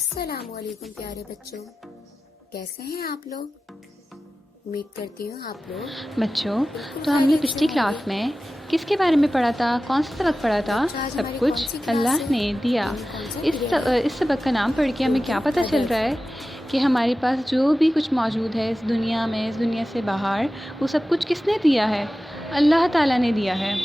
अस्सलाम वालेकुम प्यारे बच्चों, कैसे हैं आप लोग। उम्मीद करती हूँ आप लोग बच्चों तो हमने पिछली क्लास में किसके बारे में पढ़ा था, कौन सा सबक पढ़ा था। सब कुछ अल्लाह ने दिया। इस सबक का नाम पढ़ के हमें क्या पता चल रहा है कि हमारे पास जो भी कुछ मौजूद है इस दुनिया में, इस दुनिया से बाहर, वो सब कुछ किसने दिया है? अल्लाह ताला ने दिया है।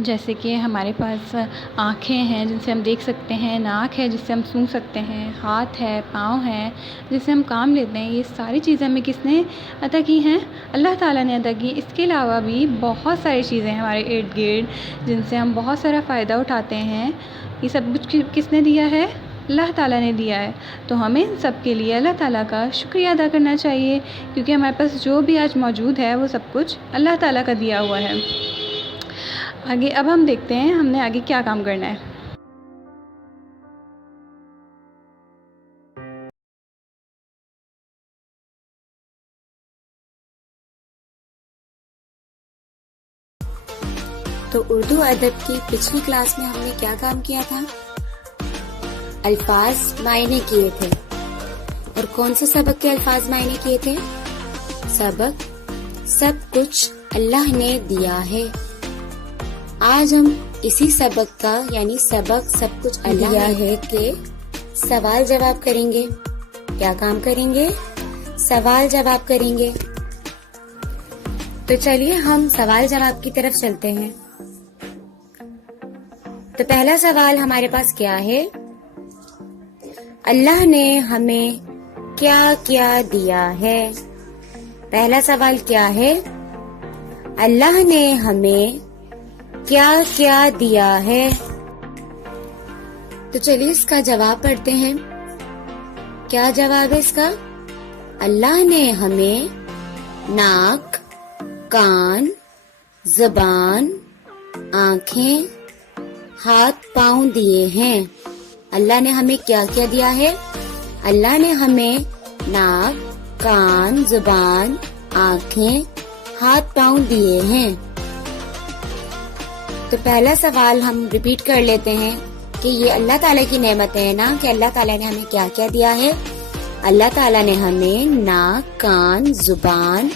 जैसे कि हमारे पास आँखें हैं जिनसे हम देख सकते हैं, नाक है जिससे हम सूंघ सकते हैं, हाथ है, पाँव हैं जिससे हम काम लेते हैं। ये सारी चीज़ें हमें किसने अता की हैं? अल्लाह ताला ने अता की। इसके अलावा भी बहुत सारी चीज़ें हैं हमारे इर्द गिर्द जिनसे हम बहुत सारा फ़ायदा उठाते हैं। ये सब कुछ किसने दिया है? अल्लाह ताला ने दिया है। तो हमें इन सब के लिए अल्लाह ताला का शुक्रिया अदा करना चाहिए, क्योंकि हमारे पास जो भी आज मौजूद है वो सब कुछ अल्लाह ताला का दिया हुआ है। आगे अब हम देखते हैं हमने आगे क्या काम करना है। तो उर्दू अदब की पिछली क्लास में हमने क्या काम किया था? अल्फाज मायने किए थे। और कौन से सबक के अल्फाज मायने किए थे? सबक सब कुछ अल्लाह ने दिया है। आज हम इसी सबक का यानी सबक सब कुछ अल्लाह है के सवाल जवाब करेंगे। क्या काम करेंगे? सवाल जवाब करेंगे। तो चलिए हम सवाल जवाब की तरफ चलते हैं। तो पहला सवाल हमारे पास क्या है? अल्लाह ने हमें क्या क्या दिया है? पहला सवाल क्या है? अल्लाह ने हमें क्या क्या दिया है? तो चलिए इसका जवाब पढ़ते हैं। क्या जवाब है इसका? अल्लाह ने हमें नाक, कान, ज़ुबान, आँखें, हाथ पाँव दिए हैं। अल्लाह ने हमें क्या क्या दिया है? अल्लाह ने हमें नाक, कान, ज़ुबान, आँखें, हाथ पाँव दिए हैं। तो पहला सवाल हम रिपीट कर लेते हैं कि ये अल्लाह ताला की नेमत है ना, कि अल्लाह ताला ने हमें क्या क्या दिया है। अल्लाह ताला ने हमें नाक, कान, जुबान,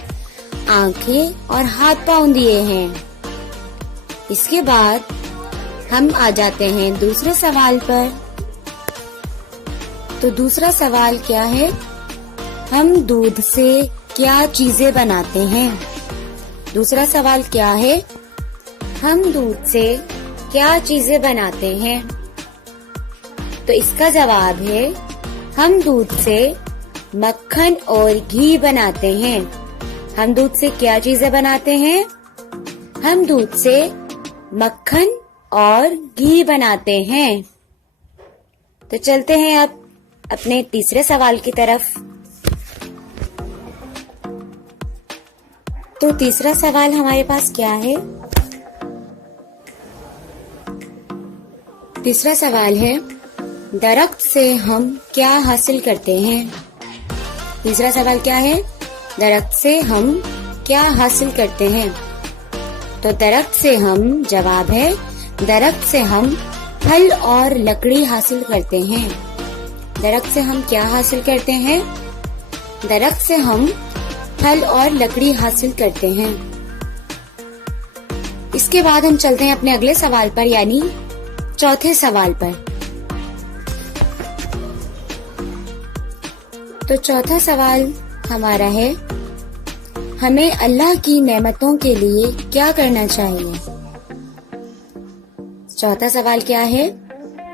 आंखें और हाथ पाँव दिए हैं। इसके बाद हम आ जाते हैं दूसरे सवाल पर। तो दूसरा सवाल क्या है? हम दूध से क्या चीजें बनाते हैं? दूसरा सवाल क्या है? हम दूध से क्या चीजें बनाते हैं? तो इसका जवाब है हम दूध से मक्खन और घी बनाते हैं। हम दूध से क्या चीजें बनाते हैं? हम दूध से मक्खन और घी बनाते हैं। तो चलते हैं अब अपने तीसरे सवाल की तरफ। तो तीसरा सवाल हमारे पास क्या है? तीसरा सवाल है दरख्त से हम क्या हासिल करते हैं? तीसरा सवाल क्या है? दरख्त से हम क्या हासिल करते हैं? तो दरख्त से हम, जवाब है दरख्त से हम फल और लकड़ी हासिल करते हैं। दरख्त से हम क्या हासिल करते हैं? दरख्त से हम फल और लकड़ी हासिल करते हैं। इसके बाद हम चलते हैं अपने अगले सवाल पर, यानी चौथे सवाल पर। तो चौथा सवाल हमारा है हमें अल्लाह की नेमतों के लिए क्या करना चाहिए? चौथा सवाल क्या है?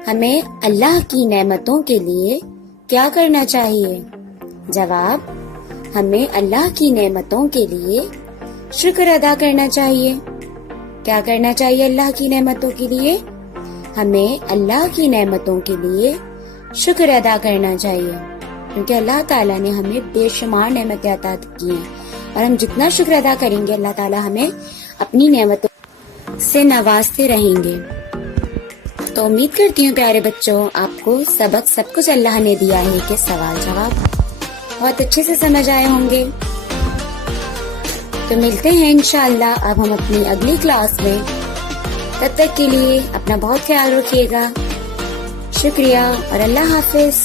हमें अल्लाह की नेमतों के लिए क्या करना चाहिए? जवाब हमें अल्लाह की नेमतों के लिए शुक्र अदा करना चाहिए। क्या करना चाहिए अल्लाह की नेमतों के लिए? हमें अल्लाह की नेमतों के लिए शुक्र अदा करना चाहिए, क्योंकि अल्लाह ताला ने हमें बेशुमार नेमतें अता की हैं और हम जितना शुक्र अदा करेंगे अल्लाह ताला हमें अपनी नेमतों से नवाजते रहेंगे। तो उम्मीद करती हूँ प्यारे बच्चों आपको सबक सब कुछ अल्लाह ने दिया है के सवाल जवाब बहुत अच्छे से समझ आए होंगे। तो मिलते हैं इंशाअल्लाह अब हम अपनी अगली क्लास में। तब तक के लिए अपना बहुत ख्याल रखिएगा। शुक्रिया और अल्लाह हाफिज।